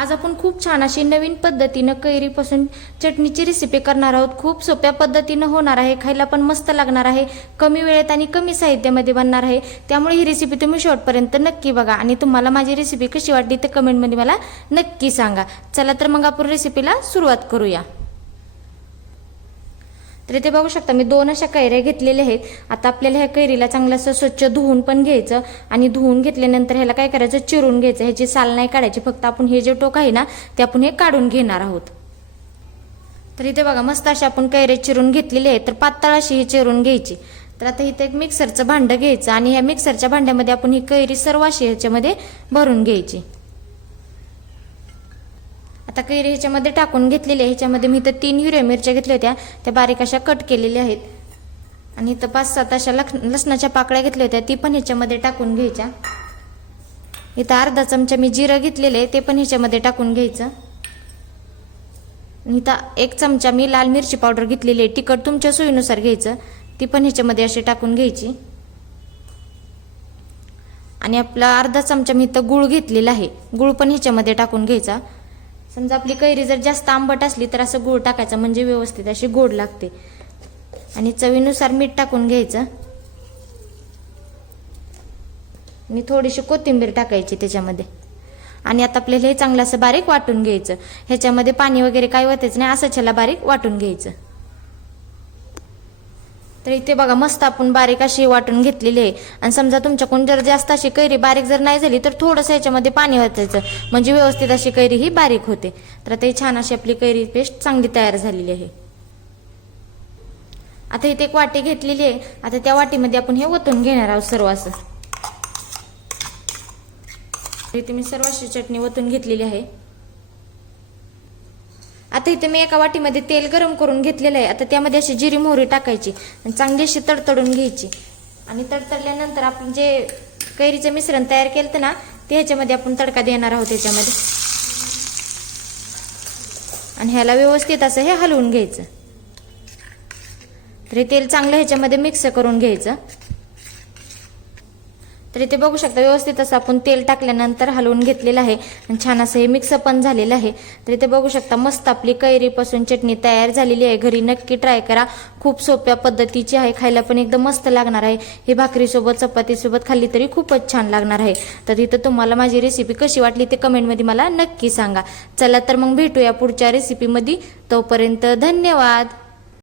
आज आपण खूप छान अशी नवीन पद्धतीनं कैरीपासून चटणीची रेसिपी करणार आहोत। खूप सोप्या पद्धतीनं होणार आहे, खायला पण मस्त लागणार आहे, कमी वेळेत आणि कमी साहित्यामध्ये बनणार आहे। त्यामुळे ही रेसिपी तुम्ही शेवटपर्यंत नक्की बघा आणि तुम्हाला माझी रेसिपी कशी वाटली ते कमेंटमध्ये मला नक्की सांगा। चला तर मग आपण रेसिपीला सुरुवात करूया। तर इथे बघू शकता मी 2 अशा कैऱ्या घेतलेल्या आहेत। आता आपल्याला ह्या कैरीला चांगलं असं स्वच्छ धुवून पण घ्यायचं आणि धुवून घेतल्यानंतर ह्याला काय करायचं, चिरून घ्यायचं। ह्याची साल नाही काढायची, फक्त आपण हे जे टोक आहे ना ते आपण हे काढून घेणार आहोत। तर इथे बघा मस्त अशी आपण कैऱ्या चिरून घेतलेली आहे, तर पातळ अशी ही चिरून घ्यायची। तर आता इथे एक मिक्सरचं भांडं घ्यायचं आणि ह्या मिक्सरच्या भांड्यामध्ये आपण ही कैरी सर्व अशी ह्याच्यामध्ये भरून घ्यायची। आता कैरी ह्याच्यामध्ये टाकून घेतलेली आहे। ह्याच्यामध्ये मी इथं 3 हिरव्या मिरच्या घेतल्या होत्या, त्या बारीक अशा कट केलेल्या आहेत आणि इथं 5-7 अशा लसणाच्या पाकळ्या घेतल्या होत्या, ती पण ह्याच्यामध्ये टाकून घ्यायच्या। इथं अर्धा चमचा मी जिरं घेतलेलं आहे, ते पण ह्याच्यामध्ये टाकून घ्यायचं। इथं 1 चमचा मी लाल मिरची पावडर घेतलेली आहे, तिखट तुमच्या सोयीनुसार घ्यायचं, ती पण ह्याच्यामध्ये अशी टाकून घ्यायची। आणि आपला अर्धा चमचा मी इथं गूळ घेतलेला आहे, गूळ पण ह्याच्यामध्ये टाकून घ्यायचा। समजा आपली कैरी जर जास्त आंबट असली तर असं गूळ टाकायचं, म्हणजे व्यवस्थित अशी गोड लागते। आणि चवीनुसार मीठ टाकून घ्यायचं आणि थोडीशी कोथिंबीर टाकायची त्याच्यामध्ये। आणि आता आपल्याला हे चांगलं असं बारीक वाटून घ्यायचं। ह्याच्यामध्ये पाणी वगैरे काही वाटायचं नाही, असंच ह्याला बारीक वाटून घ्यायचं। तर इथे बघा मस्त आपण बारीक अशी वाटून घेतलेली आहे। आणि समजा तुमच्याकडून जर जास्त अशी कैरी बारीक जर नाही झाली तर थोडंसं ह्याच्यामध्ये पाणी वाटायचं, म्हणजे व्यवस्थित अशी कैरी ही बारीक होते। तर आता ही छान अशी आपली कैरी पेस्ट चांगली तयार झालेली आहे। आता इथे एक वाटी घेतलेली आहे, आता त्या वाटीमध्ये आपण हे ओतून घेणार आहोत सर्व असं। इथे मी सर्व अशी चटणी ओतून घेतलेली आहे। आता इथे मी एका वाटीमध्ये तेल गरम करून घेतलेलं आहे। आता त्यामध्ये अशी जिरी मोहरी टाकायची आणि चांगली अशी तडतडून घ्यायची। आणि तडतडल्यानंतर आपण जे कैरीचं मिश्रण तयार केलं ना ते ह्याच्यामध्ये आपण तडका देणार आहोत त्याच्यामध्ये। आणि ह्याला व्यवस्थित असं हे हलवून घ्यायचं। तर हे तेल चांगलं ह्याच्यामध्ये मिक्स करून घ्यायचं। तर इथे बघू शकता व्यवस्थित असं आपण तेल टाकल्यानंतर हलवून घेतलेलं आहे आणि छान असं हे मिक्स पण झालेलं आहे। तर इथे बघू शकता मस्त आपली कैरीपासून चटणी तयार झालेली आहे। घरी नक्की ट्राय करा, खूप सोप्या पद्धतीची आहे, खायला पण एकदम मस्त लागणार आहे। हे भाकरीसोबत चपातीसोबत खाल्ली तरी खूपच छान लागणार आहे। तर इथं तुम्हाला माझी रेसिपी कशी वाटली ते कमेंटमध्ये मला नक्की सांगा। चला तर मग भेटूया पुढच्या रेसिपीमध्ये, तोपर्यंत धन्यवाद।